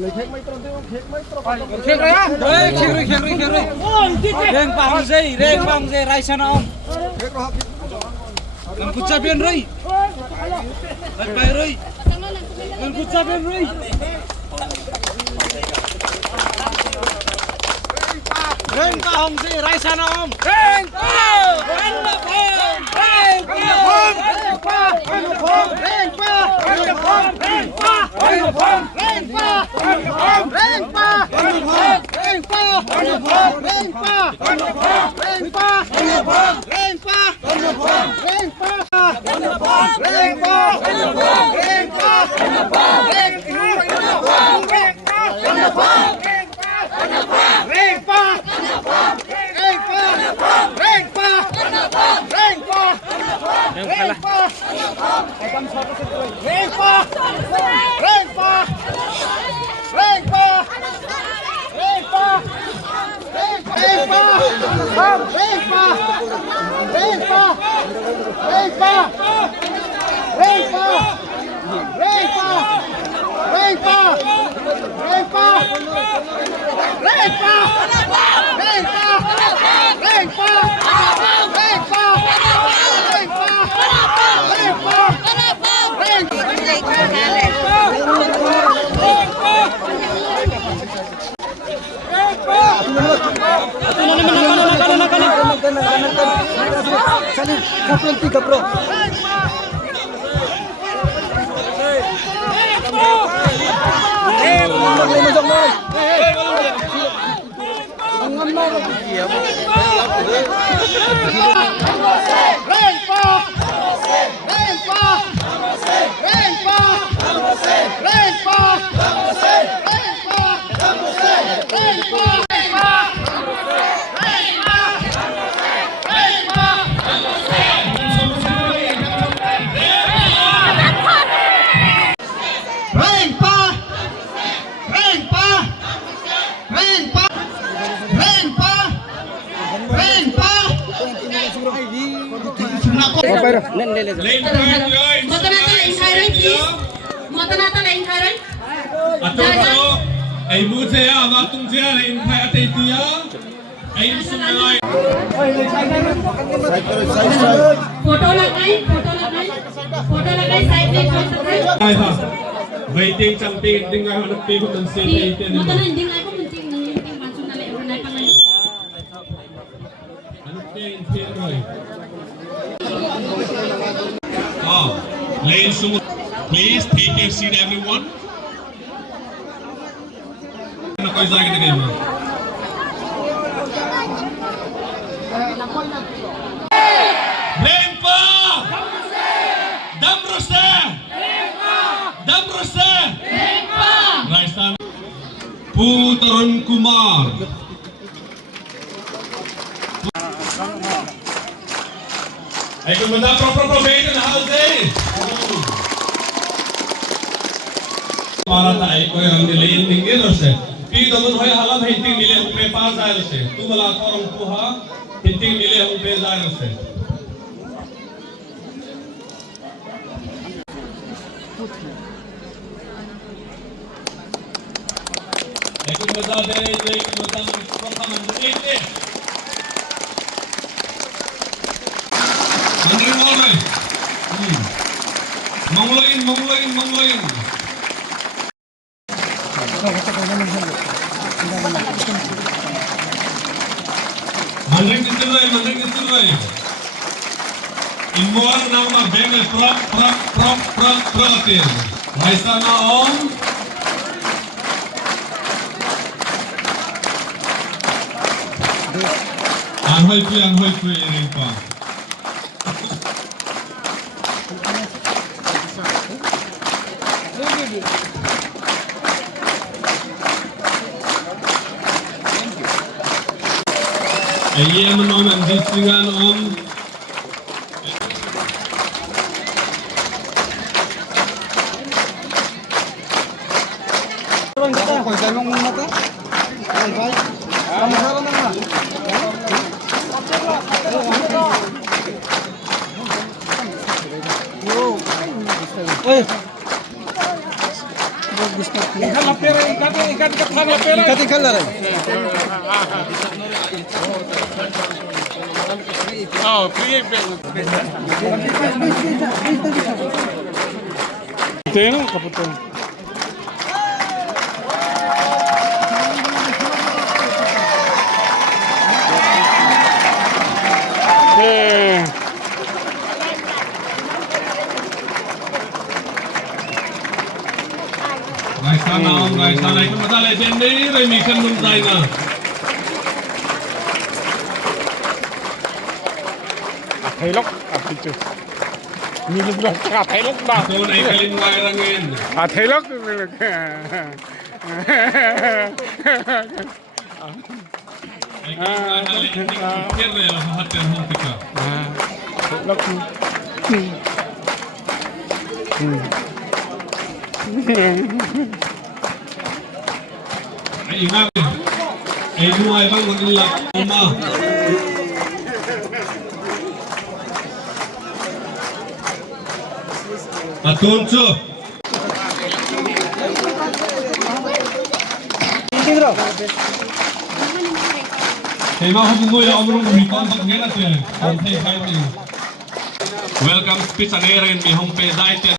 Reng bang dây rai sana om. Ang kutsabian roi. Bay roi. Ang kutsabian roi. Reng pa hong dây rai sana om. Reng pa. Reng pa. Reng pa. Reng pa. Reng pa. Reng pa. Reng pa. Reng pa. Reng pa. Reng pa. Reng pa. Reng pa. Reng pa. Ay muze ya, waktung je lain kai ate dia. Ay sungai. Photo लगाई side में जोड़ सकते हैं Ay ha. Waiting camping tinggal anak pe kun se te ni. मतलब ending like को मुझे नहीं ending monsoon नाले उन्हें kan lain Anak pe in pe roi. Ah, lain semua. Please take your seat everyone. Nak kau jaga ni game. Rempa! Damrose! Damrose! Raisan Putaran Kumar. Ay kung manda pro beta na house eh. Para tayo ko yung nilayin tingin rose. Pi daman hoy halam hinting nile upe pa jaay rose. Tu mala korong puha hinting nile upe jaay rose. Ekun mada de ekun mada proka mandre de. Mandre moray. Mongloin. Mandring dituloy. Inmuar nama bengel prok tin. Maisana om. Anhoy pui rimpa. Iya menom ang distingan om. Orang kita kau jangan mata. Baik. Kamu salah nama. Oi. Bagus tak. Kalau pera ikat Ikat na rin. Ito yun, kaputol. Raisa na om, Raisa na. Ikaw madalay din ni Remisan Munday na. Taylok, apito. Nilog lang ka, taylok ba? Ito na ikalimway rangin. Taylok. Ikalimway na liiting kere la hahatir huntika. Taylok. Ay ingay. Ay buhay bang mag-ilak. Uma. Atunso. Hey, mga kabungoy, ako mong kumikon pag nila siya. Welcome speech ang rin, may home pay diet.